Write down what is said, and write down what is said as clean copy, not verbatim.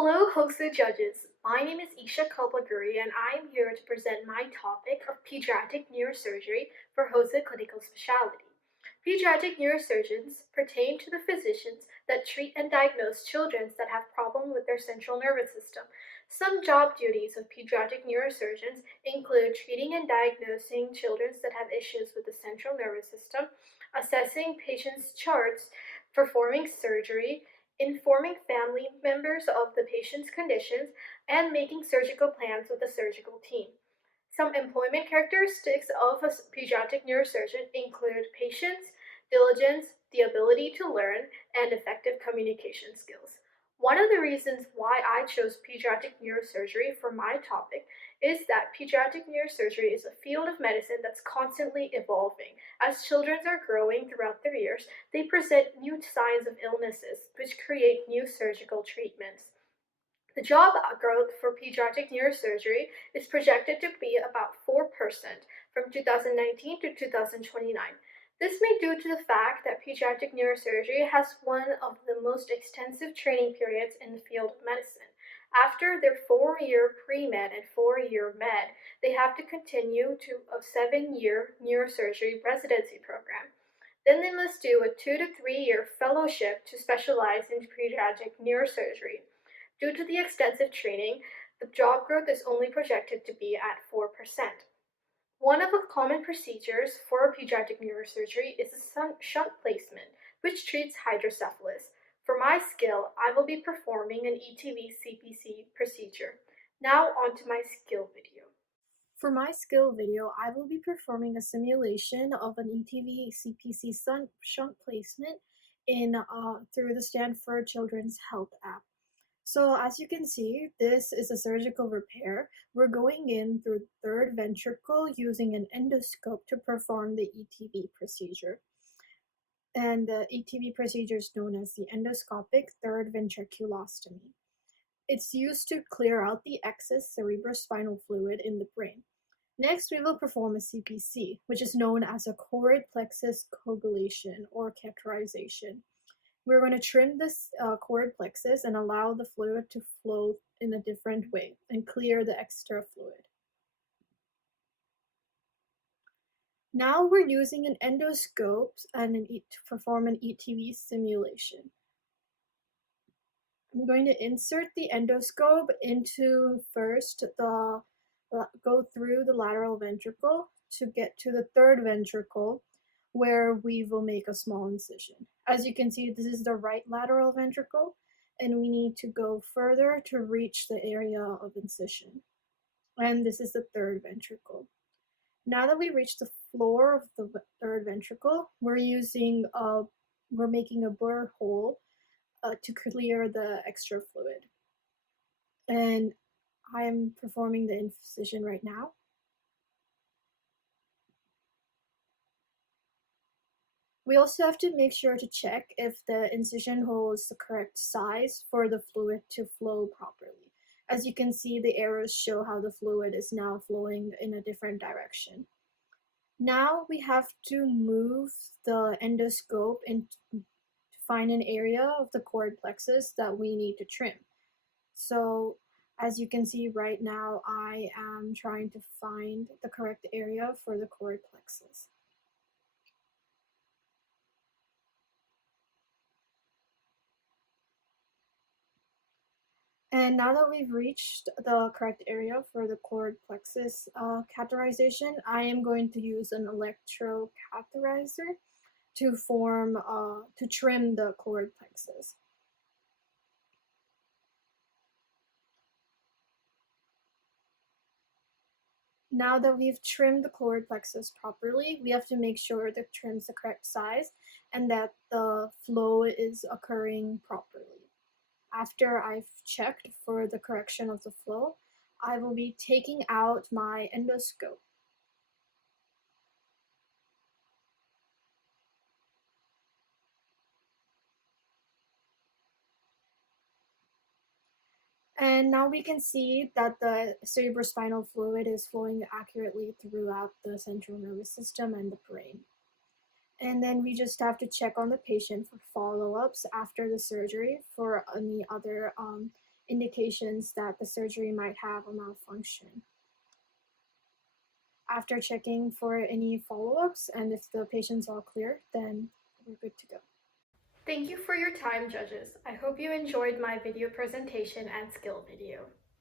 Hello, HOSA judges. My name is Isha Kalpaguri, and I am here to present my topic of pediatric neurosurgery for HOSA clinical specialty. Pediatric neurosurgeons pertain to the physicians that treat and diagnose children that have problems with their central nervous system. Some job duties of pediatric neurosurgeons include treating and diagnosing children that have issues with the central nervous system, assessing patients' charts, performing surgery, informing family members of the patient's conditions, and making surgical plans with the surgical team. Some employment characteristics of a pediatric neurosurgeon include patience, diligence, the ability to learn, and effective communication skills. One of the reasons why I chose pediatric neurosurgery for my topic is that pediatric neurosurgery is a field of medicine that's constantly evolving. As children are growing throughout their years, they present new signs of illnesses, which create new surgical treatments. The job growth for pediatric neurosurgery is projected to be about 4% from 2019 to 2029. This may be due to the fact that pediatric neurosurgery has one of the most extensive training periods in the field of medicine. After their 4-year pre-med and 4-year med, they have to continue to a 7-year neurosurgery residency program. Then they must do a 2 to 3-year fellowship to specialize in pediatric neurosurgery. Due to the extensive training, the job growth is only projected to be at 4%. One of the common procedures for pediatric neurosurgery is a shunt placement, which treats hydrocephalus. For my skill, I will be performing an ETV CPC procedure. Now on to my skill video. For my skill video, I will be performing a simulation of an ETV CPC shunt placement through the Stanford Children's Health app. So as you can see, this is a surgical repair. We're going in through the third ventricle using an endoscope to perform the ETV procedure. And the ETV procedure is known as the endoscopic third ventriculostomy. It's used to clear out the excess cerebrospinal fluid in the brain. Next, we will perform a CPC, which is known as a choroid plexus coagulation or cauterization. We're going to trim this choroid plexus and allow the fluid to flow in a different way and clear the extra fluid. Now we're using an endoscope to perform an ETV simulation. I'm going to insert the endoscope into go through the lateral ventricle to get to the third ventricle, where we will make a small incision. As you can see, this is the right lateral ventricle, and we need to go further to reach the area of incision. And this is the third ventricle. Now that we reach the floor of the third ventricle, we're making a burr hole to clear the extra fluid. And I am performing the incision right now. We also have to make sure to check if the incision hole is the correct size for the fluid to flow properly. As you can see, the arrows show how the fluid is now flowing in a different direction. Now we have to move the endoscope and to find an area of the choroid plexus that we need to trim. So as you can see right now, I am trying to find the correct area for the choroid plexus. And now that we've reached the correct area for the choroid plexus catheterization, I am going to use an electrocatheterizer to trim the choroid plexus. Now that we've trimmed the choroid plexus properly, we have to make sure the trim's the correct size and that the flow is occurring properly. After I've checked for the correction of the flow, I will be taking out my endoscope. And now we can see that the cerebrospinal fluid is flowing accurately throughout the central nervous system and the brain. And then we just have to check on the patient for follow-ups after the surgery for any other indications that the surgery might have a malfunction. After checking for any follow-ups and if the patient's all clear, then we're good to go. Thank you for your time, judges. I hope you enjoyed my video presentation and skill video.